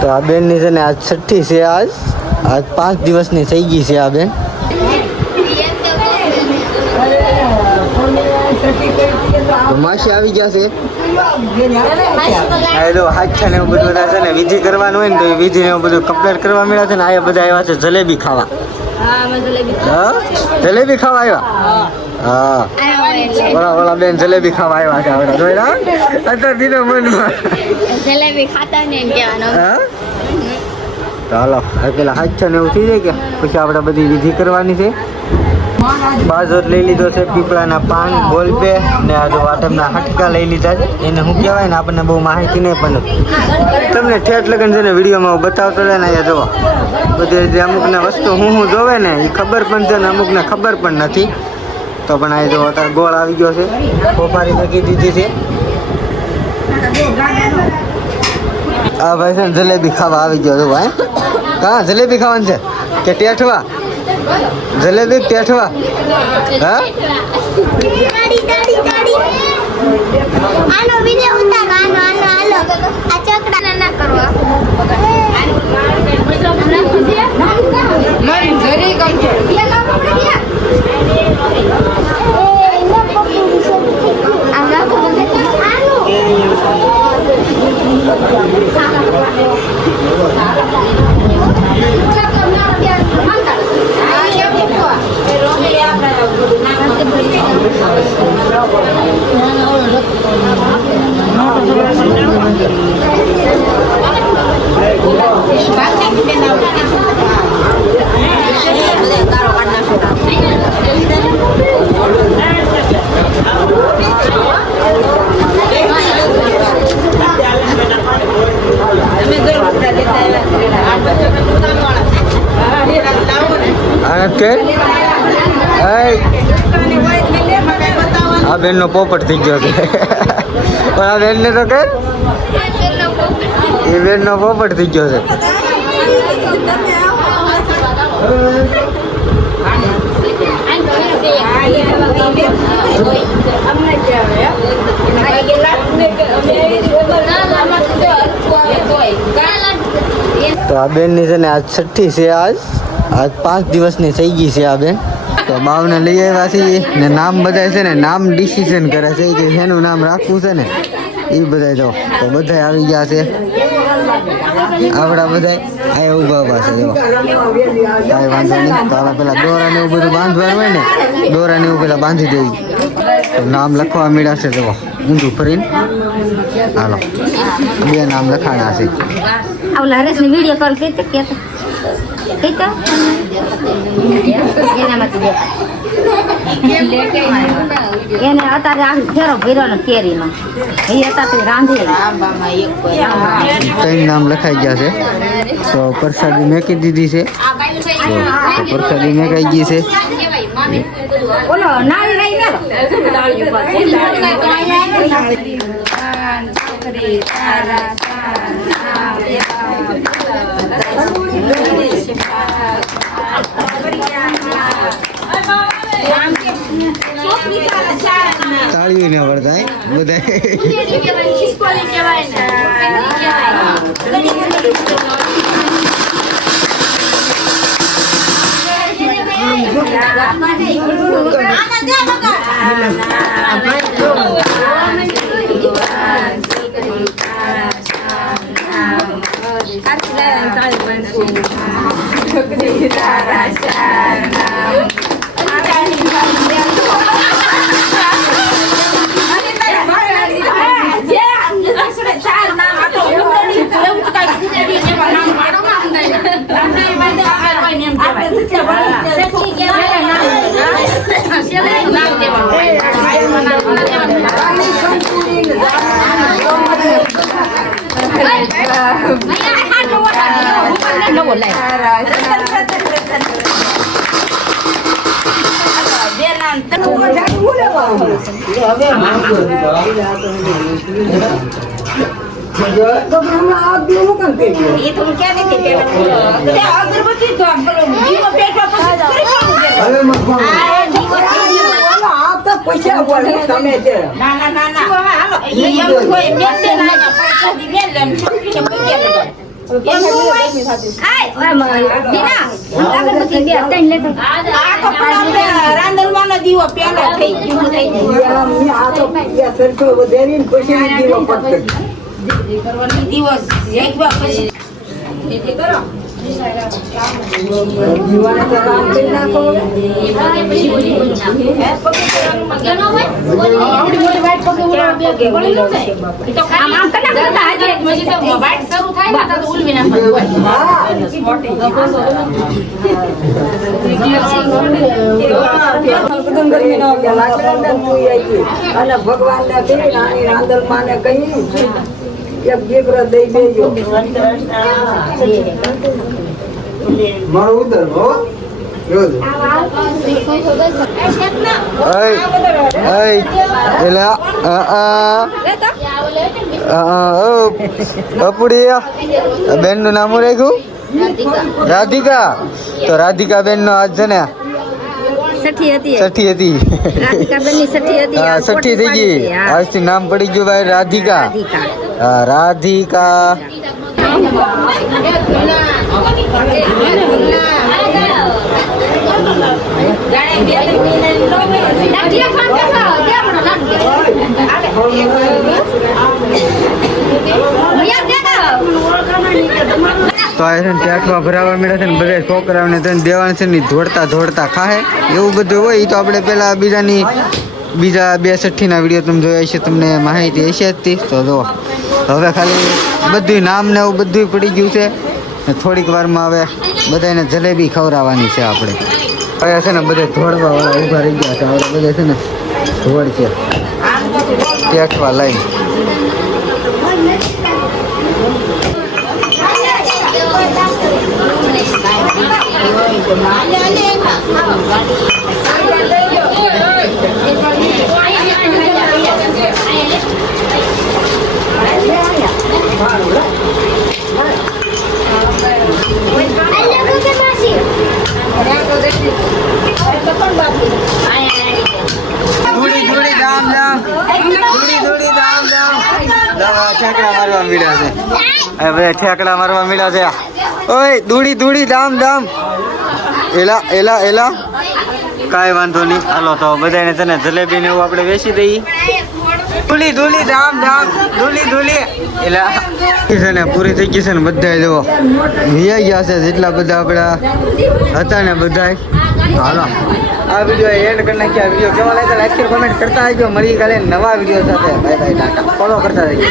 તો આ બેનની છે ને આજ 6ઠ્ઠી છે. આજ 5 દિવસની થઈ ગઈ છે આ બેન. માસી આવી ગયા છે. હાથા ને એવું બધું બધા છે ને વિધિ કરવાનું હોય ને તો એ વિધિ ને એવું બધું કમ્પ્લીટ કરવા મળ્યા છે ને. આ બધા આવ્યા છે જલેબી ખાવા. જલેબી ખાવા આવ્યા. હા ઓલા બેન જલેબી ખાવા આવ્યા છે. આવડા જોયા અત્યારે દીધો મનમાં જલેબી ખાતા ને એમ કહેવાનું. હા ચાલો પેલા હાથા ને એવું થઈ જાય કે પછી આપણે બધી વિધિ કરવાની છે. બાજોર લઈ લીધો છે, પીપળાના પાન, બોલપે ને આ જો આટમના હટકા લઈ લીધા છે. એને શું કહેવાય ને આપણને બહુ માહિતી નહીં પણ તમને ઠેઠ લગન છે ને વિડીયોમાં હું બતાવતો રહે ને. અહીંયા જુઓ બધી જે અમુકને વસ્તુ હું જોવે ને એ ખબર પણ છે ને અમુકને ખબર પણ નથી. તો પણ આ જો અત્યારે ગોળ આવી ગયો છે, કોપારી મૂકી દીધી છે. આ ભાઈ છે ને જલેબી ખાવા આવી ગયો છું ભાઈ. હા જલેબી ખાવાની છે કે ટેઠવા? જલેબી ટેઠવા? હા આનો વિડિયો ઉતારો. આનો હાલો આ ચકડા ના કરવા મારી જરી ગમ છે. આ બેન નો પોપટ થઈ ગયો છે. પણ આ બેન ને તો કે એ બેન નો પોપટ થઈ ગયો છે. તો આ બેન ની છે ને આજ 6ઠ્ઠી છે. આજ 5 દિવસની થઈ ગઈ છે આ બેન. તો બાવને લઈ આવ્યા છીએ ને નામ બધા છે ને નામ ડિસિઝન કરે છે કે શેનું નામ રાખવું છે ને એ બધા. જો તો બધા આવી ગયા છે આપણા બધા આ ઉભા ઉભા છે. જો કાંઈ વાંધો નહીં. તો આપણે પેલા દોરા ને એવું બધું બાંધવાનું હોય ને દોરા ને એવું પેલા બાંધી દેવી. તો નામ લખવા મળ્યા છે. જો ઊંધું ફરીને હાલો 2 નામ લખાણા છે. વિડીયો કોલ કરી એને અત્યારે આમ ફેરો ભર્યો ને કેરીનો એ અત્યારે રાંધી 3 નામ લખાઈ ગયા છે. તો પ્રસાદી મેકી દીધી છે. તો પ્રસાદી મેકાઈ ગઈ છે. ઓલો નાળી તાળીઓ ને વળતાય બધા. ભગવાન ને કહી રાંદલ માને કહી એક દીકરો દઈ દેજો મારો ઉદર હો બેન નું નામ રાખ્યું રાધિકા. તો રાધિકા બેન નો આજ છે ને છઠ્ઠી હતી. છઠ્ઠી થઈ ગઈ. આજથી નામ પડી ગયું ભાઈ રાધિકા. રાધિકા તો આ છે ને ત્યાંઠવા ભરાવા મળે છે ને બધા છોકરાઓને તને દેવાનું છે ને દોડતા દોડતા ખાહે એવું બધું હોય. તો આપણે પેલા બીજા 2 છઠ્ઠીના વિડીયો તમે જોયા છે, તમને માહિતી હશે જ તી. તો જો હવે ખાલી બધું નામ ને એવું બધું પડી ગયું છે. થોડીક વારમાં હવે બધાને જલેબી ખવડાવવાની છે આપણે. હવે છે ને બધા ધોળવા વાળા ઊભા રહી ગયા છે. આપણે બધા છે ને ધોળ છે ત્યાંઠવા લઈને. ઠેકડા મારવા મળ્યા છે. ઓય દૂડી દામ એલા કાંઈ વાંધો નહીં. હાલો તો બધાને છે ને જલેબી ને એવું આપણે વેચી દઈએ. ધૂળી દામ એલા છે ને પૂરી થઈ ગઈ છે ને. બધા જુઓ વિયા ગયા છે જેટલા બધા આપણા હતા ને બધા. હાલો આ વિડીયો એન્ડ કરી નાખીએ. આ વિડીયો કેવા લાગ્યો લાઈક કમેન્ટ કરતા રહેજો. મળી કાલે નવા વિડીયો સાથે. Bye bye Tata. ફોલો કરતા રહેજો.